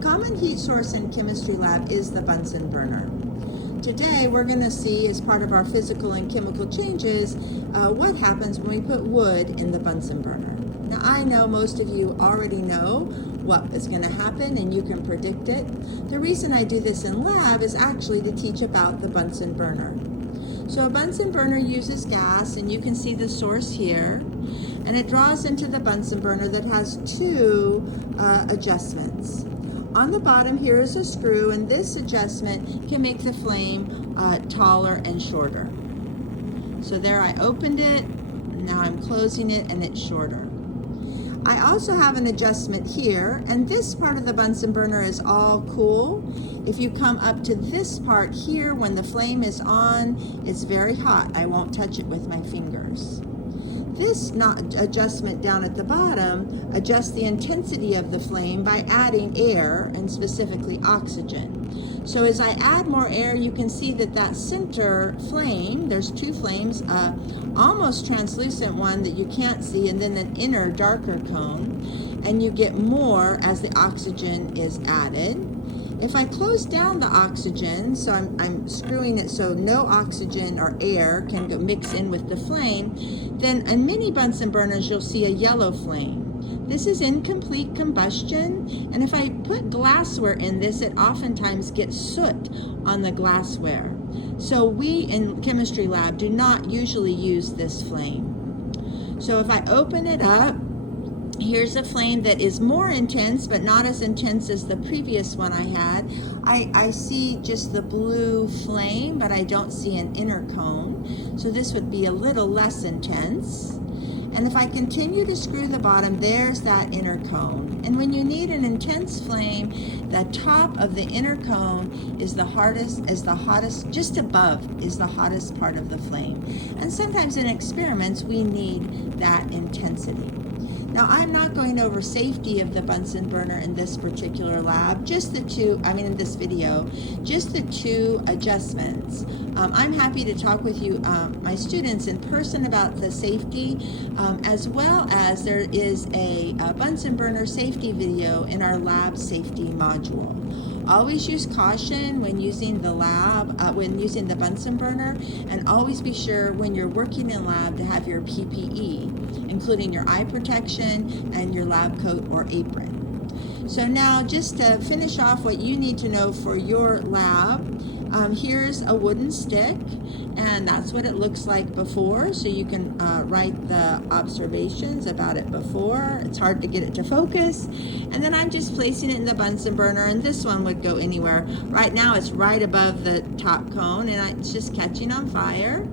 common heat source in chemistry lab is the Bunsen burner. Today we're going to see, as part of our physical and chemical changes, what happens when we put wood in the Bunsen burner. Now I know most of you already know what is going to happen and you can predict it. The reason I do this in lab is actually to teach about the Bunsen burner. So a Bunsen burner uses gas, and you can see the source here, and it draws into the Bunsen burner that has two adjustments. On the bottom here is a screw, and this adjustment can make the flame taller and shorter. So there, I opened it, now I'm closing it, and it's shorter. I also have an adjustment here, and this part of the Bunsen burner is all cool. If you come up to this part here, when the flame is on, it's very hot. I won't touch it with my fingers. This adjustment down at the bottom adjusts the intensity of the flame by adding air, and specifically oxygen. So as I add more air, you can see that that center flame, there's two flames, almost translucent one that you can't see, and then an inner darker cone, and you get more as the oxygen is added. If I close down the oxygen, so I'm screwing it so no oxygen or air can go mix in with the flame, then in many Bunsen burners you'll see a yellow flame. This is incomplete combustion, and if I put glassware in this, it oftentimes gets soot on the glassware. So we in chemistry lab do not usually use this flame. So if I open it up, here's a flame that is more intense, but not as intense as the previous one I had. I see just the blue flame, but I don't see an inner cone. So this would be a little less intense. And if I continue to screw the bottom, there's that inner cone. And when you need an intense flame, the top of the inner cone is the hottest, just above is the hottest part of the flame. And sometimes in experiments, we need that intensity. Now, I'm not going over safety of the Bunsen burner in this particular lab, in this video, just the two adjustments. I'm happy to talk with you, my students, in person about the safety, as well as there is a Bunsen burner safety video in our lab safety module. Always use caution when using the the Bunsen burner, and always be sure when you're working in lab to have your PPE, including your eye protection and your lab coat or apron. So now, just to finish off what you need to know for your lab, here's a wooden stick, and that's what it looks like before, so you can write the observations about it before. It's hard to get it to focus. And then I'm just placing it in the Bunsen burner, and this one would go anywhere. Right now it's right above the top cone, and it's just catching on fire.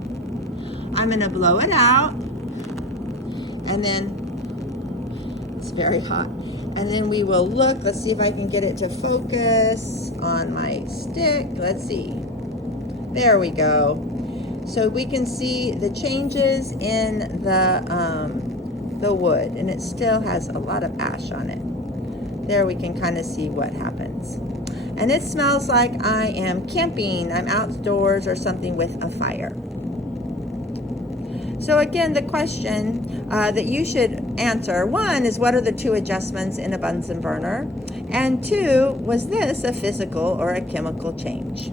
I'm going to blow it out, and then it's very hot. And then we will look, let's see if I can get it to focus on my stick. Let's see. There we go. So we can see the changes in the wood, and it still has a lot of ash on it. There we can kind of see what happens. And it smells like I am camping. I'm outdoors or something with a fire. So again, the question that you should answer, one is, what are the two adjustments in a Bunsen burner? And two, was this a physical or a chemical change?